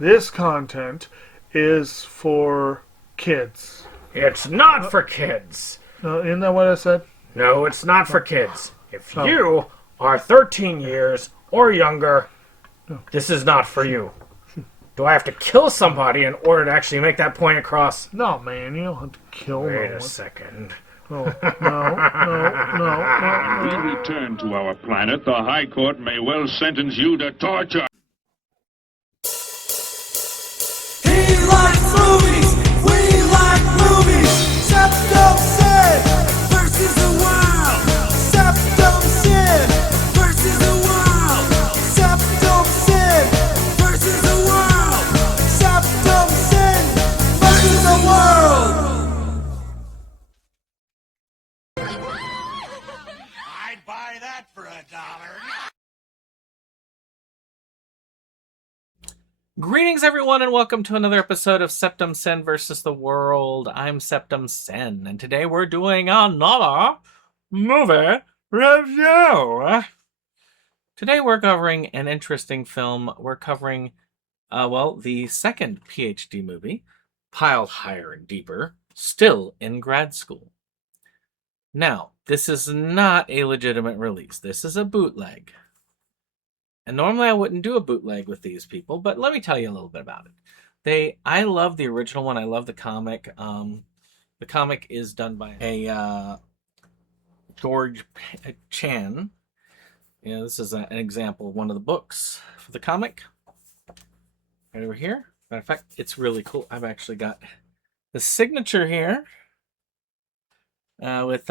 This content is for kids. It's not for kids. Isn't that what I said? No, it's not for kids. If Oh. you are 13 years or younger, this is not for you. Do I have to kill somebody in order to actually make that point across? No, man, you don't have to kill Wait no a one. second. No, no. We return to our planet. The High Court may well sentence you to torture. He likes movies, we like movies. SeptumSin versus the world. SeptumSin versus the world. SeptumSin versus the world. SeptumSin versus the world. I'd buy that for $1. Greetings, everyone, and welcome to another episode of SeptumSin versus the World. I'm SeptumSin, and today we're doing another movie review. Today we're covering an interesting film. We're covering, the second PhD movie, Piled Higher and Deeper, still in grad school. Now, this is not a legitimate release. This is a bootleg. And normally I wouldn't do a bootleg with these people, but let me tell you a little bit about it. I love the original one. I love the comic. The comic is done by a George Chan. You know, this is an example of one of the books for the comic. Right over here. Matter of fact, it's really cool. I've actually got the signature here with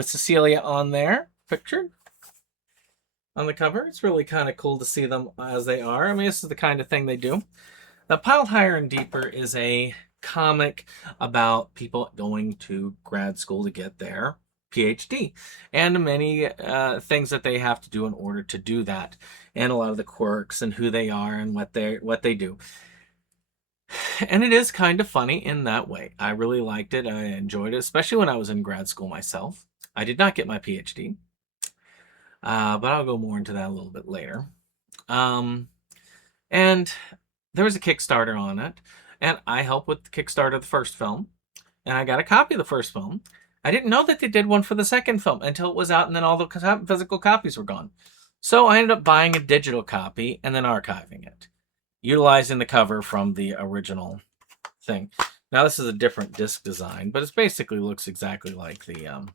Cecilia on there, pictured on the cover. It's really kind of cool to see them as they are. I mean, this is the kind of thing they do. Now, Piled Higher and Deeper is a comic about people going to grad school to get their PhD and many things that they have to do in order to do that, and a lot of the quirks and who they are and what they do. And it is kind of funny in that way. I really liked it. I enjoyed it, especially when I was in grad school myself. I did not get my PhD. But I'll go more into that a little bit later. And there was a Kickstarter on it, and I helped with the Kickstarter of the first film, and I got a copy of the first film. I didn't know that they did one for the second film until it was out, and then all the physical copies were gone. So I ended up buying a digital copy and then archiving it, utilizing the cover from the original thing. Now this is a different disc design, but it basically looks exactly like the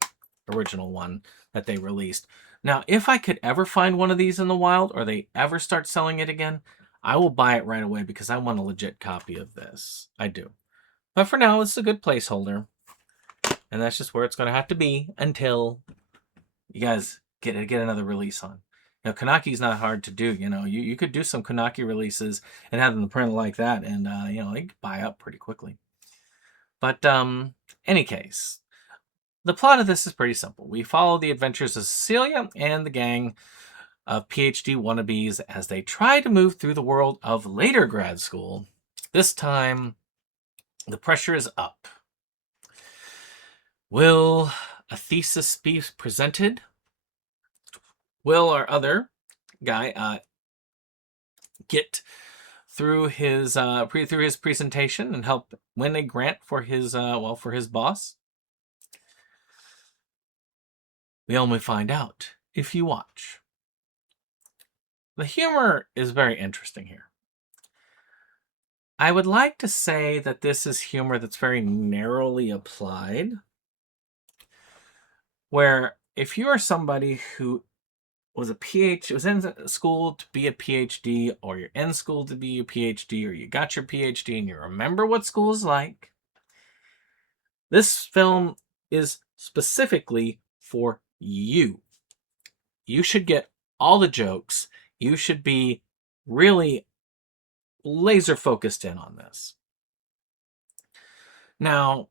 original one that they released. Now, if I could ever find one of these in the wild, or they ever start selling it again, I will buy it right away because I want a legit copy of this. I do. But for now, this is a good placeholder. And that's just where it's going to have to be until you guys get another release on. Now, Konaki's not hard to do. You know, you could do some Konaki releases and have them printed like that, and they could buy up pretty quickly. But any case, the plot of this is pretty simple. We follow the adventures of Cecilia and the gang of PhD wannabes as they try to move through the world of later grad school. This time, the pressure is up. Will a thesis be presented? Will our other guy get through his presentation and help win a grant for his boss? We only find out if you watch. The humor is very interesting here. I would like to say that this is humor that's very narrowly applied, where if you are somebody who was in school to be a PhD, or you're in school to be a PhD, or you got your PhD and you remember what school is like, this film is specifically for you. You should get all the jokes. You should be really laser focused in on this. Now,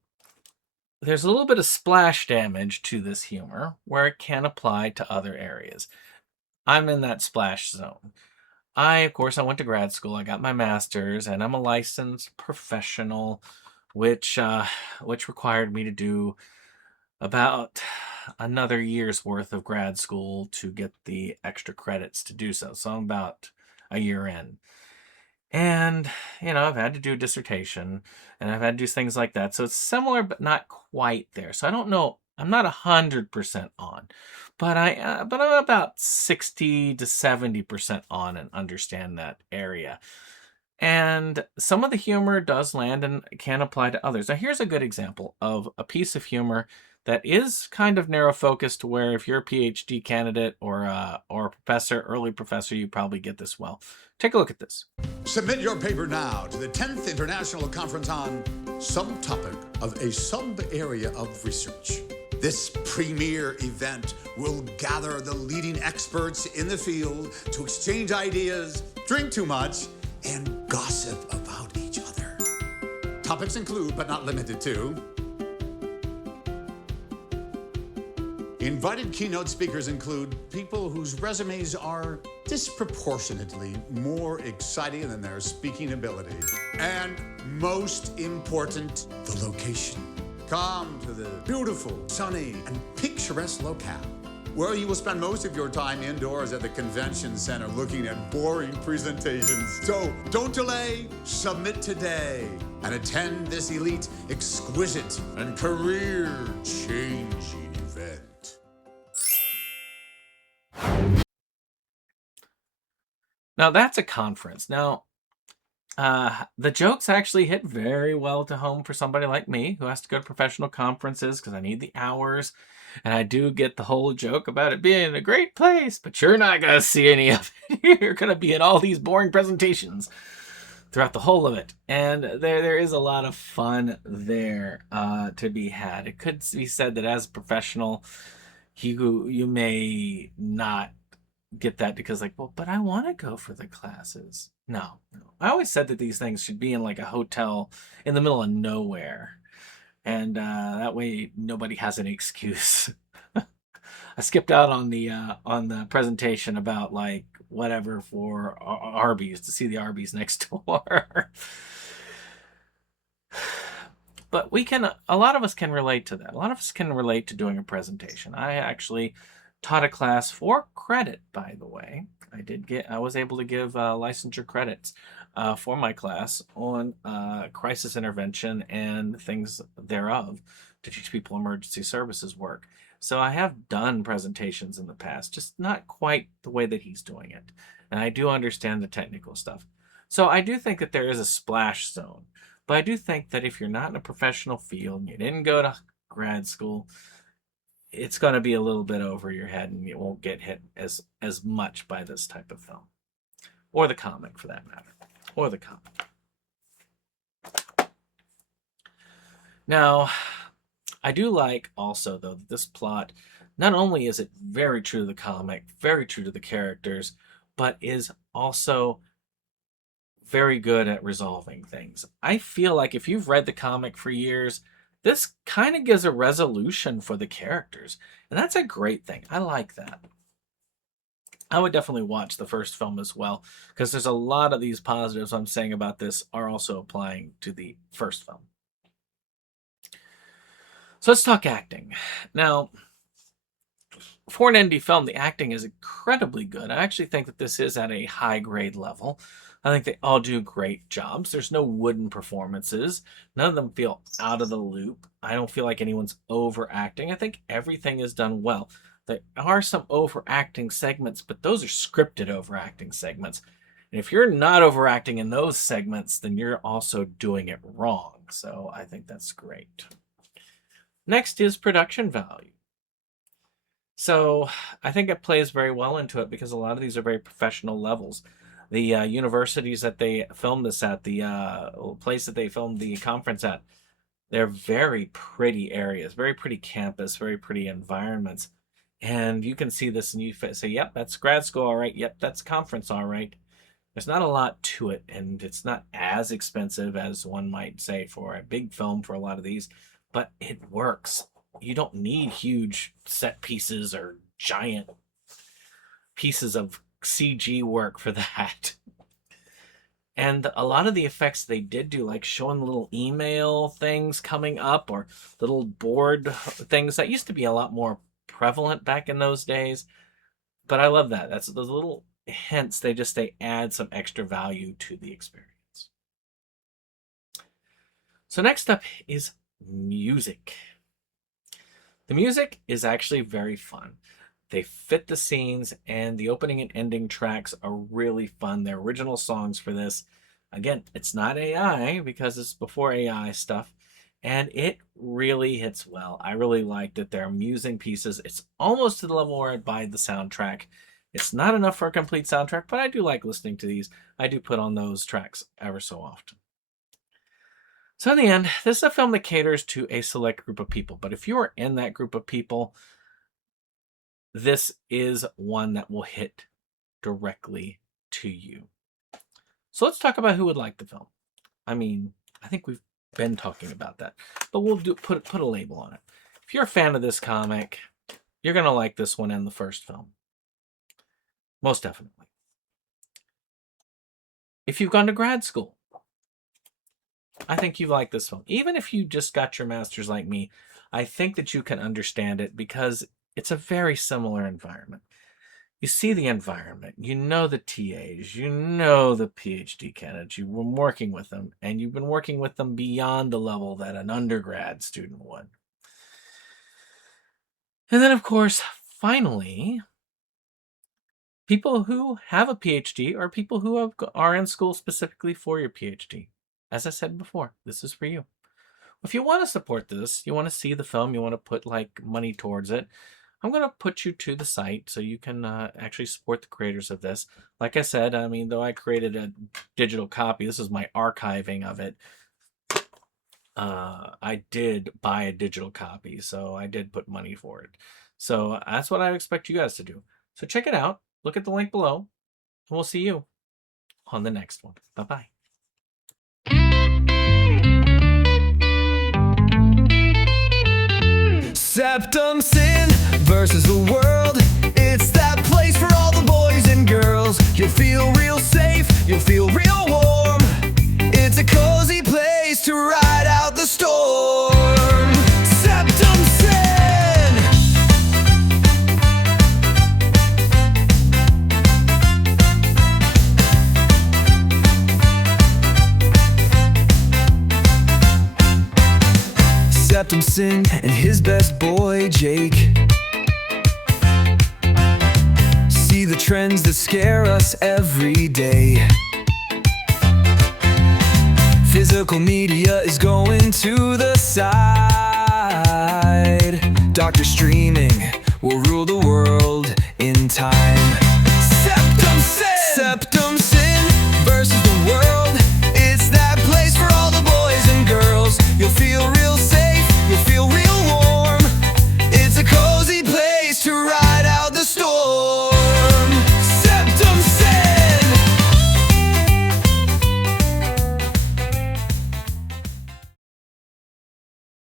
there's a little bit of splash damage to this humor where it can apply to other areas. I'm in that splash zone. Of course, I went to grad school. I got my master's, and I'm a licensed professional, which required me to do about another year's worth of grad school to get the extra credits to do so. So I'm about a year in. And, I've had to do a dissertation and I've had to do things like that. So it's similar, but not quite there. So I don't know. I'm not 100% on, but I'm about 60 to 70% on and understand that area. And some of the humor does land and can apply to others. Now, here's a good example of a piece of humor that is kind of narrow focused, where if you're a PhD candidate or a professor, early professor, you probably get this well. Take a look at this. Submit your paper now to the 10th International Conference on Subtopic of a Sub-Area of Research. This premier event will gather the leading experts in the field to exchange ideas, drink too much, and gossip about each other. Topics include, but not limited to, invited keynote speakers include people whose resumes are disproportionately more exciting than their speaking ability. And most important, the location. Come to the beautiful, sunny, and picturesque locale, where you will spend most of your time indoors at the convention center looking at boring presentations. So don't delay, submit today, and attend this elite, exquisite, and career-changing event. Now, that's a conference. Now, the jokes actually hit very well to home for somebody like me who has to go to professional conferences because I need the hours. And I do get the whole joke about it being a great place, but you're not going to see any of it. You're going to be in all these boring presentations throughout the whole of it. And there is a lot of fun there to be had. It could be said that as a professional, you may not get that because but I want to go for the classes. No. I always said that these things should be in like a hotel in the middle of nowhere. And that way nobody has any excuse. I skipped out on the presentation about whatever for Arby's, to see the Arby's next door. But a lot of us can relate to that. A lot of us can relate to doing a presentation. I actually taught a class for credit, by the way. I was able to give licensure credits for my class on crisis intervention and things thereof to teach people emergency services work. So I have done presentations in the past, just not quite the way that he's doing it. And I do understand the technical stuff. So I do think that there is a splash zone. But I do think that if you're not in a professional field and you didn't go to grad school, it's going to be a little bit over your head and you won't get hit as much by this type of film. Or the comic, for that matter. Or the comic. Now, I do like also, though, that this plot, not only is it very true to the comic, very true to the characters, but is also very good at resolving things. I feel like if you've read the comic for years, this kind of gives a resolution for the characters. And that's a great thing. I like that. I would definitely watch the first film as well, because there's a lot of these positives I'm saying about this are also applying to the first film. So let's talk acting. Now, for an indie film, the acting is incredibly good. I actually think that this is at a high grade level. I think they all do great jobs. There's no wooden performances. None of them feel out of the loop. I don't feel like anyone's overacting. I think everything is done well. There are some overacting segments, but those are scripted overacting segments. And if you're not overacting in those segments, then you're also doing it wrong. So I think that's great. Next is production value. So I think it plays very well into it because a lot of these are very professional levels. The universities that they filmed this at, the place that they filmed the conference at, they're very pretty areas, very pretty campus, very pretty environments. And you can see this and you say, yep, that's grad school, all right. Yep, that's conference, all right. There's not a lot to it, and it's not as expensive as one might say for a big film for a lot of these, but it works. You don't need huge set pieces or giant pieces of CG work for that. And a lot of the effects they did do, like showing little email things coming up or little board things, that used to be a lot more prevalent back in those days. But I love that. That's those little hence they add some extra value to the experience. So next up is music. The music is actually very fun. They fit the scenes, and the opening and ending tracks are really fun. They're original songs for this. Again, it's not AI because it's before AI stuff, and it really hits well. I really liked it. They're amusing pieces. It's almost to the level where I'd buy the soundtrack. It's not enough for a complete soundtrack, but I do like listening to these. I do put on those tracks ever so often. So in the end, this is a film that caters to a select group of people. But if you are in that group of people, this is one that will hit directly to you. So let's talk about who would like the film. I mean, I think we've been talking about that, but we'll put a label on it. If you're a fan of this comic, you're going to like this one and the first film. Most definitely. If you've gone to grad school, I think you like this film. Even if you just got your master's like me, I think that you can understand it because it's a very similar environment. You see the environment, you know the TAs, you know the PhD candidates, you've been working with them, and you've been working with them beyond the level that an undergrad student would. And then, of course, finally, people who have a PhD or people who are in school specifically for your PhD. As I said before, this is for you. If you want to support this, you want to see the film, you want to put like money towards it, I'm going to put you to the site so you can actually support the creators of this. Like I said, I mean, though I created a digital copy, this is my archiving of it. I did buy a digital copy, so I did put money for it. So that's what I expect you guys to do. So check it out. Look at the link below, and we'll see you on the next one. Bye-bye. SeptumSin versus the world. It's that place for all the boys and girls. You'll feel real safe, you'll feel real warm. It's a cozy place to ride out the storm. SeptumSin. SeptumSin and his best boy Jake see the trends that scare us every day. Physical media is going to the side. Doctor streaming will rule the world in time.